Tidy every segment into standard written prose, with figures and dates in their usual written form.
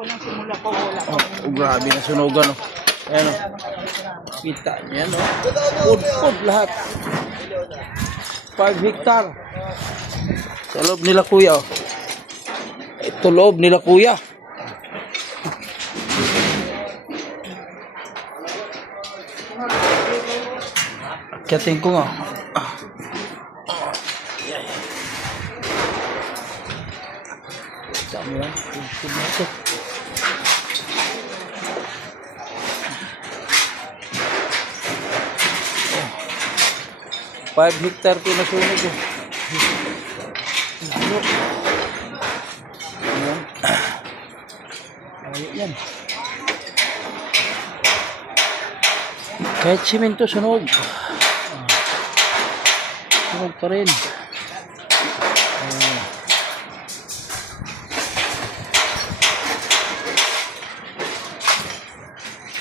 ako nang simula ko, wala pa. Oh, grabe na sunugan. Oh. Ayan o. Kita niya no. Food lahat. 5 hektar. Sa loob nila kuya. Oh. Ito loob nila kuya. Akyatin ko nga. Dami yan. Food na ito. Oh. 5 hektar ko na sunog. Oh. Ayan. Ayun yan. Kahit simento sunog. Sunog pa rin.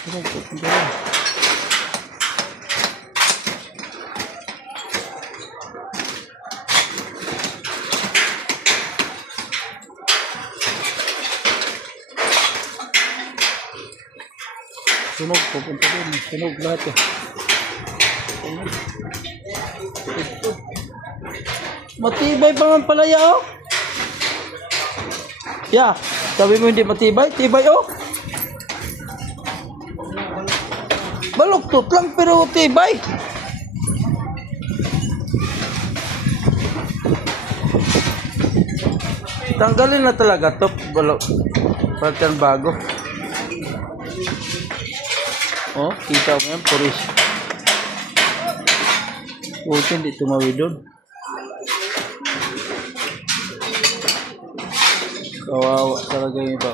Sunog pa rin. Sunog, pupunta din. Sunog lahat eh. Matibay pa man pala ya oh. Ya, sabi mo hindi matibay? Tibay oh. Baluktot lang pero tibay. Tanggalin na talaga to. Palitan bago. Oh, kita mo yan, puris. Buti hindi tumawid doon. Kawawa talaga yung iba.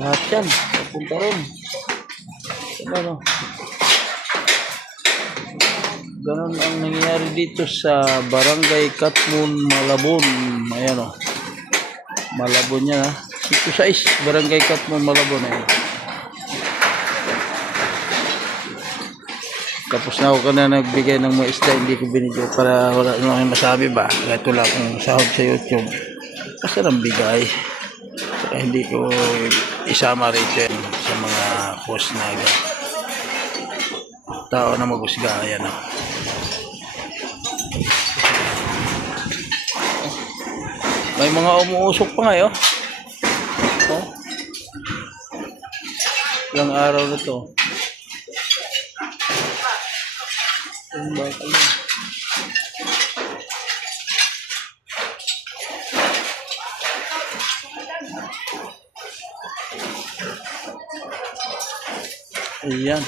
Lahat yan, papunta rin. Ano? Ganon ang nangyayari dito sa Barangay Katmon, Malabon. Ayan o. Malabon yan ha. 6 Barangay Katmon, Malabon. Ayan. Tapos na ako na nagbigay ng mga isda, hindi ko binigay para wala nang masabi ba. Ito lang ang sahod sa YouTube. Kasi nang bigay. Saka hindi ko isama rito sa mga post na tao na mag-usga. Ayan o. May mga umuusok pa ngayon. Oh. Ilang araw na to. Yung bakal yun. Ayan.